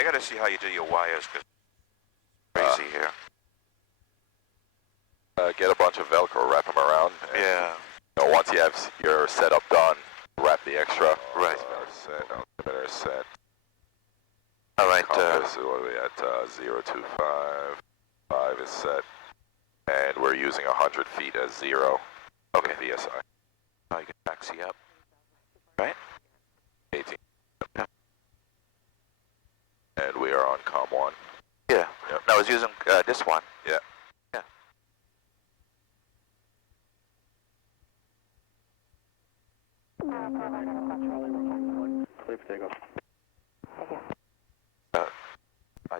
I gotta see how you do your wires, cause crazy here. Get a bunch of Velcro, wrap them around. Yeah. You know, once you have your setup done, wrap the extra. Right. Altimeter set. All right. Compass, what are we at? 025. 5 is set. And we're using 100 feet as 0. Okay. VSI. Now you can taxi up. Right? 18. Yeah. And we are on COM 1. Yeah. Yep. No, I was using this one. Yeah. Yeah. Clear for takeoff.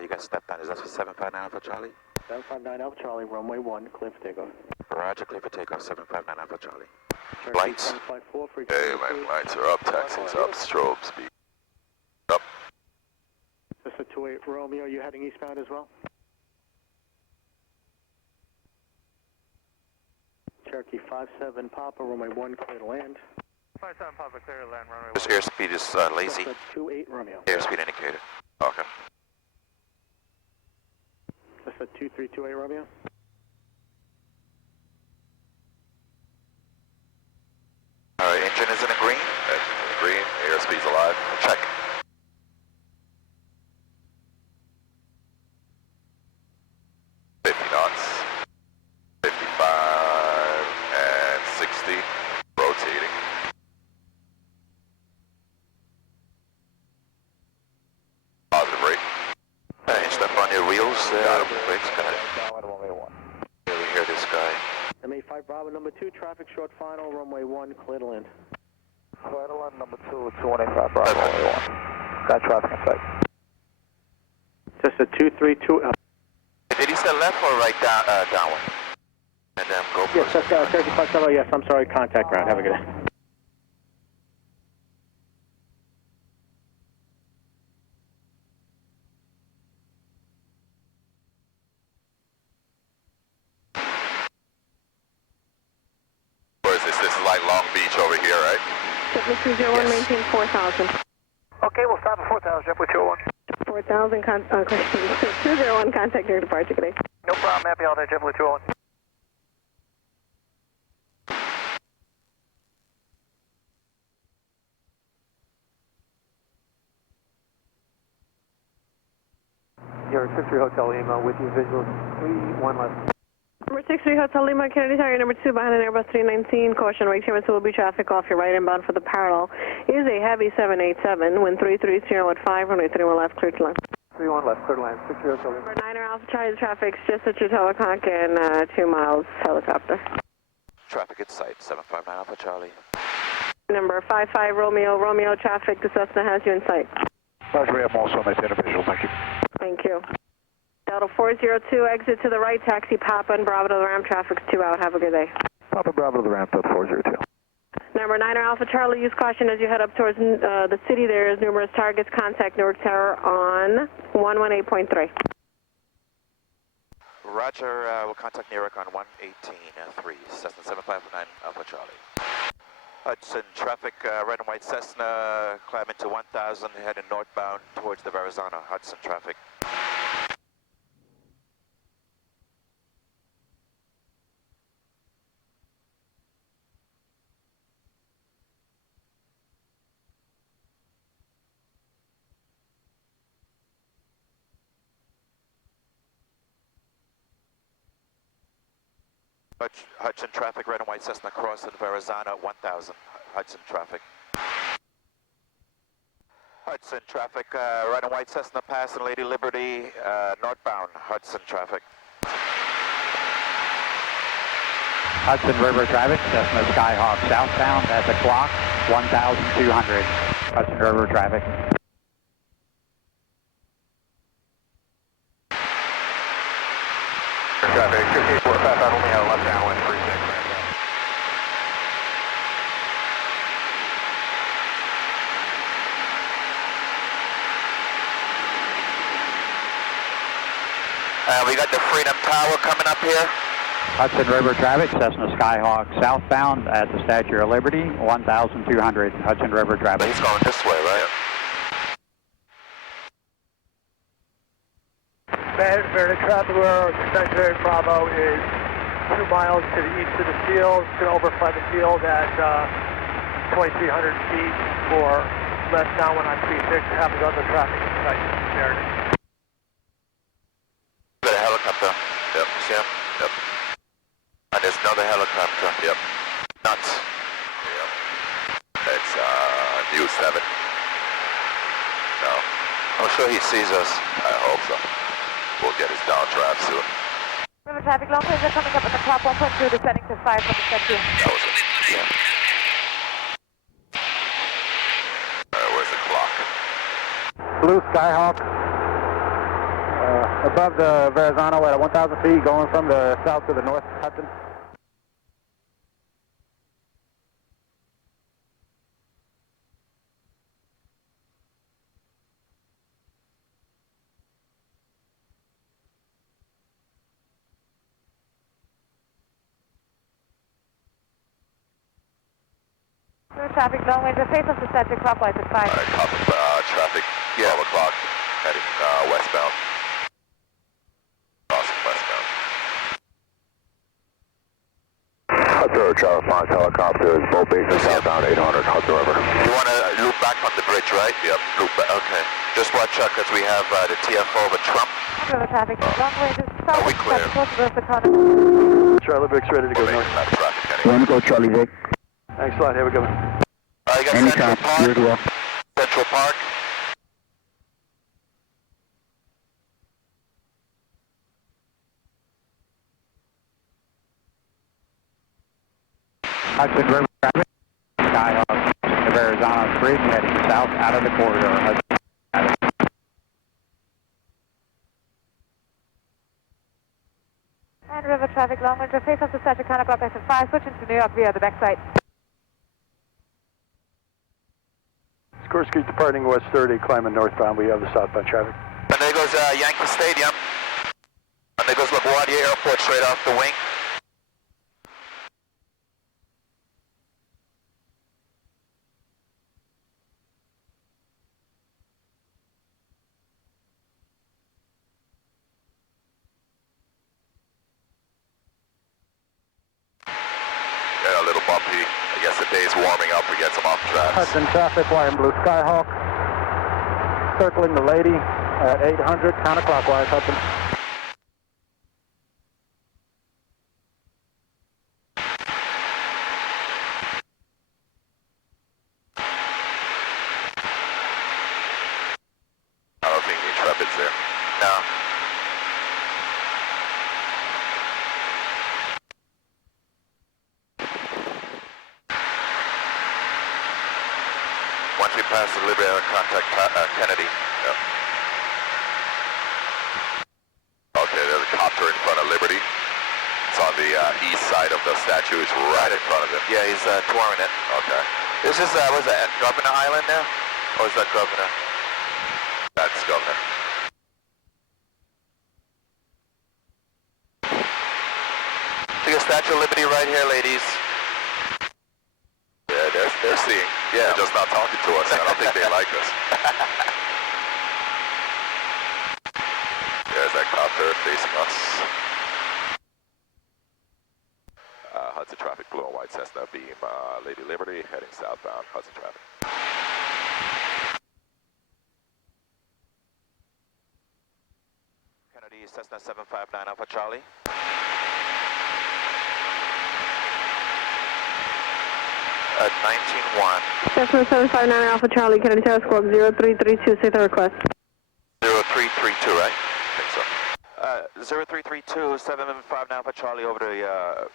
You got step down. Is that for 759 Alpha Charlie? 759 Alpha Charlie, runway 1, clear for takeoff. Roger, clear for takeoff. 759 Alpha Charlie. Cherokee Lights. 754, Hey man, lights are up, taxis up, strobe speed up. This is 28 Romeo, you heading eastbound as well? Cherokee 57 Papa, runway 1, clear to land. 57 Papa, clear to land, runway 1. This airspeed is lazy. That's 28 Romeo. Airspeed indicator. Okay. That's a 2328 Romeo. All right, engine is in a green. Engine in green, airspeed's alive. Check. Knots. 55 and 60. Rotating. Positive rate. Step on your wheels. Got it. Brakes, got it. Yeah, we hear this guy. MA5 Bravo number 2, traffic short final, runway 1, clear to land. Clear to land, number 2, 285 Bravo, runway 1. Got traffic in sight. Just a 232. Did he say left or right downwind? And then go. Yes, that's Cherokee 57, yes, I'm sorry, contact ground, have a good day. This is like Long Beach over here, right? JetBlue 201, maintain 4,000. Okay, we'll stop at 4,000, JetBlue 201. 4,000, 201, contact your departure, good day. No problem, happy holiday, JetBlue 201. Your 63 Hotel Lima with you, visual 31 left. Number 63 Hotel Lima, Kennedy Tower, number 2 behind an Airbus 319. Caution, right here, will be traffic off your right inbound for the parallel. Is a heavy 787, wind 330 at 5, runway 31 left, clear to land. 31 left, clear to land, 63 Hotel Lima. Number 9 Alpha Charlie, the traffic's just at your teleconk and 2 miles helicopter. Traffic in sight. 759 Alpha Charlie. Number 55 Romeo, Romeo traffic, the Cessna has you in sight. Roger, we have also maintain official, thank you. Thank you. Delta 402, exit to the right, taxi Papa and Bravo to the Ram, traffic's 2 out, have a good day. Papa Bravo to the ramp, Delta 402. Number 9 Alpha Charlie, use caution as you head up towards the city. There is numerous targets. Contact Newark Tower on 118.3. Roger, we'll contact Newark on 118.3, Cessna 759 Alpha Charlie. Hudson traffic, red and white Cessna, climb into 1000, heading northbound towards the Verrazano. Hudson traffic. Hudson traffic, red and white Cessna crossing Verrazano, 1000. Hudson traffic. Hudson traffic, red and white Cessna passing Lady Liberty, northbound. Hudson traffic. Hudson River traffic, Cessna Skyhawk southbound at the clock, 1,200. Hudson River traffic. Traffic, 284 southbound, only had a left downwind, 36. We got the Freedom Tower coming up here. Hudson River traffic, Cessna Skyhawk southbound at the Statue of Liberty, 1,200. Hudson River traffic. He's going this way, right? Meredith traffic where Center Bravo is 2 miles to the east of the field. It's going to overfly the field at 2,300 feet for left downwind on 36. Happens other traffic in sight. Meredith. Got a helicopter. Yep. See him? Yep. And there's another helicopter. Yep. Nuts. Yep. It's News 7. No. I'm sure he sees us. I hope so. We'll get his downdraft soon. River traffic, long range are coming up at the top 1.2, descending to 5 from the center. That was it. Yeah. Where's the clock? Blue Skyhawk, above the Verrazano at 1,000 feet, going from the south to the north, Hudson. River traffic, long range, face off the center, clockwise at 5. Alright, copy. Traffic, 12 o'clock, heading westbound. Crossing westbound. Hudson River Charlie 5 helicopter is boat bases southbound 800 Hudson River. You want to loop back on the bridge, right? Yep, loop back. Okay. Just watch out because we have the TFO over Trump. River traffic, long range is south we of the clear? center, close to the Secana. Charlie Vic's ready to go north. Not traffic anyway. One go, Charlie Vic. Thanks a lot. Here we go. You got Anytime. Central Park. Yours well. Central Park. Hudson River traffic, Skyhawk, the Verrazano Bridge, heading south out of the corridor. Hudson. And river traffic, long range, face off the center, counterclockwise at 5, switching to New York via the backside. Skorsky departing west 30, climbing northbound. We have the southbound traffic. And there goes Yankee Stadium. And there goes LaGuardia Airport straight off the wing. Yeah, a little bumpy. I guess the day's warming up. We get some off tracks. Hudson traffic, white and blue Skyhawk, circling the lady at 800 counterclockwise, Hudson. I don't think the Intrepid's there. No. Once we pass the Liberty, contact Kennedy. Yep. Okay, there's a copter in front of Liberty. It's on the east side of the statue. It's right in front of him. Yeah, he's touring it. Okay. This is, what is that, Governor Island now? Or is that Governor? That's Governor. See a Statue of Liberty right here, ladies. Yeah, they're seeing. Yeah. They're just not talking to us. I don't think they like us. There's that copter facing us. Hudson traffic, blue and white Cessna beam, Lady Liberty, heading southbound, Hudson traffic. Kennedy, Cessna 759 Alpha Charlie. At 19-1. Cessna 759 Alpha Charlie, Kennedy Tower, squawk 0332, say the request. 0332, right? I think so. 0332, 759 Alpha Charlie over to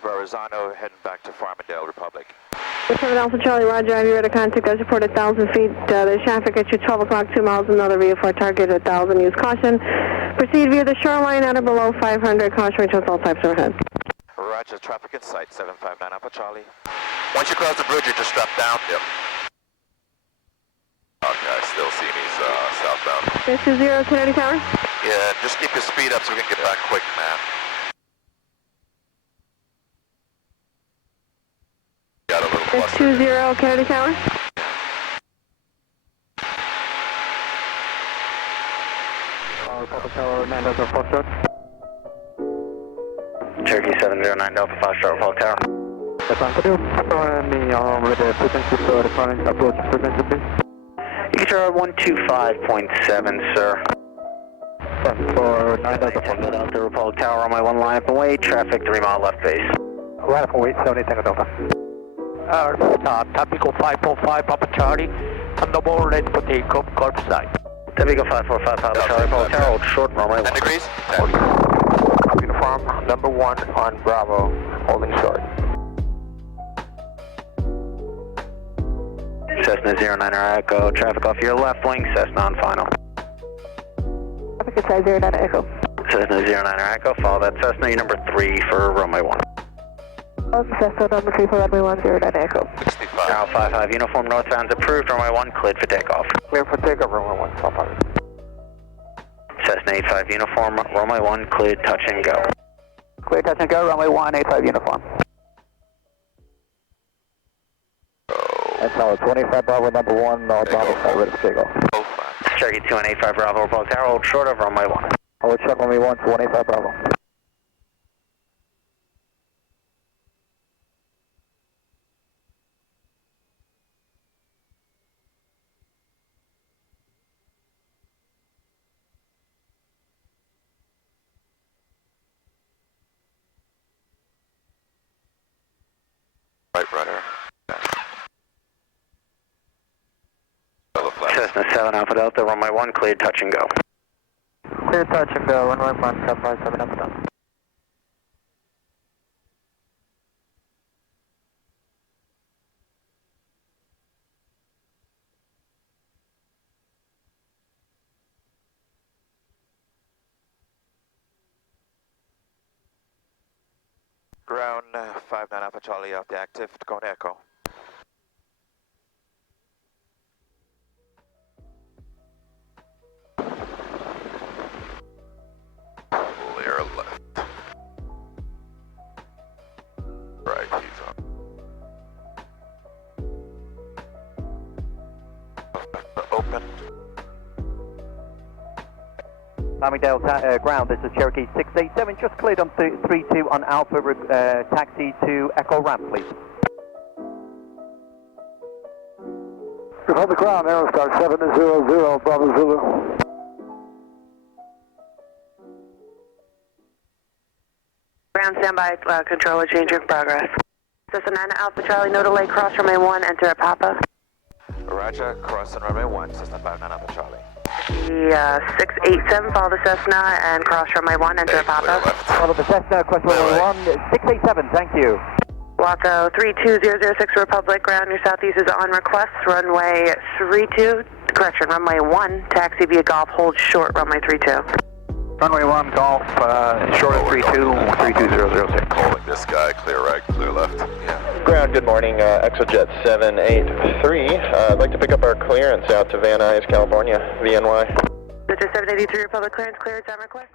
Verrazano, heading back to Farmingdale Republic. 7 Alpha Charlie, roger, have you ready to contact us, report 1,000 feet, there's traffic at you, 12 o'clock, 2 miles, another VFR target at 1,000, use caution. Proceed via the shoreline at or below 500, caution returns all types overhead. Roger, traffic in sight, 759 Alpha Charlie. Once you cross the bridge, you just drop down. Yep. Okay, I still see me southbound. This is 0 Kennedy Tower. Yeah, just keep your speed up so we can get back quick, man. Got a little cluster. 20 Kennedy Tower. Tower 9 Delta Foxtrot. Cherokee 709 Delta Foxtrot, Report Tower. Could you provide me with the frequency for the current approach frequency, please? Easter 125.7, sir. For 9 Delta Tango Delta, Report Tower, runway 1 line up and wait, traffic 3 mile left base. line up and wait, 70 Tango Delta. Topical 545 Papa Charlie, Thunderball ready for takeoff, curbside. Topical 545 Papa Charlie, Report Tower, hold short, runway 1. 10 degrees. Uniform number 1 on Bravo, holding short. Cessna 09 Echo, traffic off your left wing, Cessna on final. Traffic is 09 Echo. Cessna 09 Echo, follow that Cessna, you number 3 for runway 1. Cessna number 3 for runway 10 Echo. 65. Now 55 uniform northbound's approved, runway 1 cleared for takeoff. Clear for takeoff, runway 1, stop on. Cessna 85 uniform, runway 1 cleared, touch and go. Clear touch and go, runway 1, 85 uniform. That's Tower 25 Bravo number 1, Bravo side ready for takeoff. Cherokee 2185 Bravo, Report Tower, hold short of runway 1. Hold check runway 1, 185 Bravo. Right rudder. Cessna 7 Alpha Delta, runway 1 cleared, touch and go. Clear touch and go, runway 1, 757 up down. Ground 59 Alpha Charlie off the active, going Echo. Clear left. Right, he's on. Open. Miami Delta, ground, this is Cherokee 687, just cleared on 32 on Alpha, taxi to Echo ramp, please. Hold the ground, Aerostar 700, Bravo Zulu. Ground standby, controller change in progress. Cessna 9 Alpha Charlie, no delay, cross runway 1, enter at Papa. Roger, crossing runway 1, Cessna 59 Alpha Charlie. 687, follow the Cessna and cross runway 1, enter at Papa. Follow the Cessna, cross runway 1, 687, thank you. Waco 32006 Republic, ground your southeast is on request, runway 32, correction, runway 1, taxi via Golf, hold short, runway 32. Runway 1, Golf, short of 32, 32006. Calling this guy, clear right, clear left. Yeah. Ground, good morning, Exojet 783. I'd like to pick up our clearance out to Van Nuys, California, VNY. Victor 783 Republic, clearance cleared, time request.